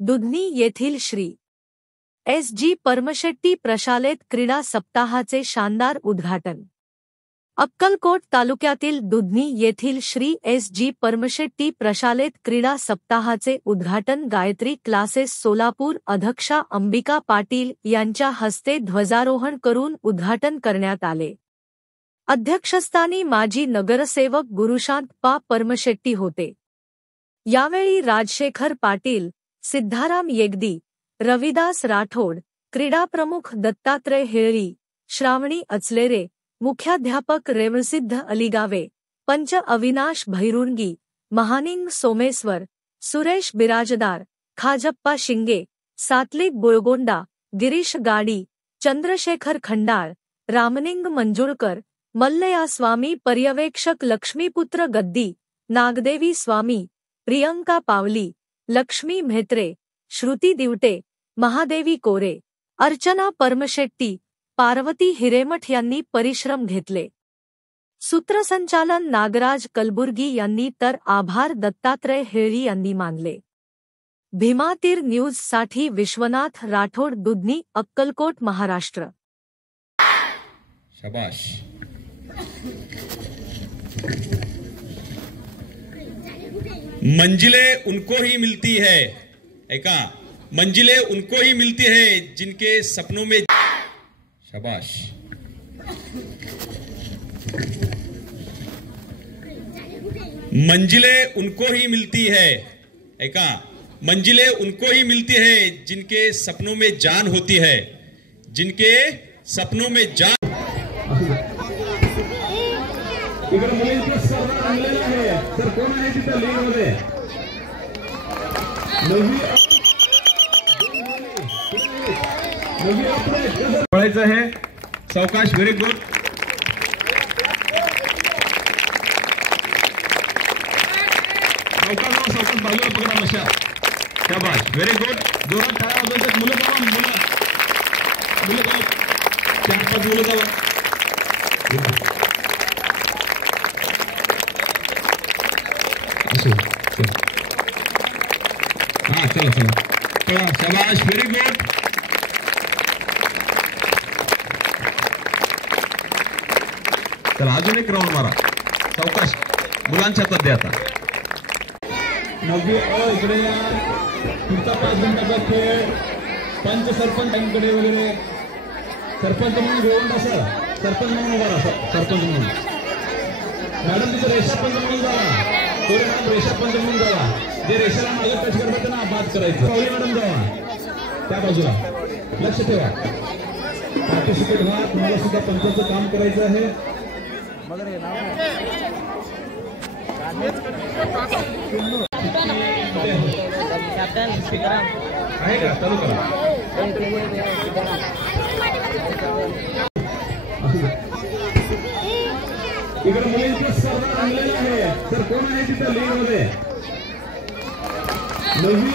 दुधनी येथील Shri S G Paramshetti प्रशालेत क्रीडा सप्ताहाचे शानदार उद्घाटन। अक्कलकोट तालुक्यातील दुधनी येथील श्री एस जी परमशेट्टी प्रशालेत क्रीडा सप्ताहाचे उद्घाटन गायत्री क्लासेस सोलापूर अध्यक्षा अंबिका पाटील यांच्या हस्ते ध्वजारोहण करून उद्घाटन करण्यात आले। अध्यक्षस्थानी माजी नगरसेवक गुरुशांत पा परमशेट्टी होते। यावेळी राजशेखर पाटील, सिद्धाराम येगदी, रविदास राठोड, क्रीडाप्रमुख दत्तात्रय हेळी, श्रावणी अचलेरे, मुख्याध्यापक रेवणसिद्ध अलिगावे, पंच अविनाश भैरुणगी, महानिंग सोमेश्वर, सुरेश बिराजदार, खाजप्पा शिंगे, सात्विक गोळगोंडा, गिरीश गाडी, चंद्रशेखर खंडाळ, रामनिंग मंजुळकर, मल्लया स्वामी, पर्यवेक्षक लक्ष्मीपुत्र गद्दी, नागदेवी स्वामी, प्रियंका पावली, लक्ष्मी म्हेत्रे, श्रुती दिवटे, महादेवी कोरे, अर्चना परमशेट्टी, पार्वती हिरेमठ यांनी परिश्रम घेतले। सूत्रसंचालन नागराज कलबुर्गी यांनी तर आभार दत्तात्रय हेळी यांनी मानले। भीमातीर न्यूज साठी विश्वनाथ राठोड, दुधनी, अक्कलकोट, महाराष्ट्र। शाबाश। मंजिलें उनको ही मिलती है, एका मंजिलें उनको ही मिलती है जिनके सपनों में। शाबाश। मंजिलें उनको ही मिलती है, एका मंजिलें उनको ही मिलती है जिनके सपनों में जान होती है, जिनके सपनों में जान। इकडे मुलींचा स्पर्धा रंगलेला आहे। तर कोण आहे तिथे लीड मध्ये? पळायचं आहे। सावकाश, व्हेरी गुड। सावकाश बाजूला पकडा मशा। शाबाश, व्हेरी गुड। जोरात टाळ्या वाजवतात मुलं जावा, मुलं जावा, 4-5 मुलं जावा। हाँ चलो चलो चलो, शाबाश, व्हेरी गुड। चला अजून एक राऊंड मारा। सावकाश, मुलांच्या हातात द्या आता। नववी इकडे या। पुढचा 5 मिनिटाचा खेळ। पंच सरपंचांकडे वगैरे सरपंच म्हणून घेऊन बसा। सरपंच म्हणून उभा राहा, सरपंच म्हणून। मॅडम तिथे रेषा पंच म्हणून जावा। थोडे मॅडम रेषा पंच म्हणून जावा। जे रेषेला मागे टच करतात त्यांना बाद करायचं। पावली मॅडम जावा त्या बाजूला, लक्ष ठेवा। पार्टिसिपेट व्हा, तुम्हाला सुद्धा पंचाचं काम करायचं आहे। आहे का? चालू करा। इकडे मुलींचा स्पर्धा रंगलेला आहे। तर कोण आहे तिथे लीड मध्ये? नववी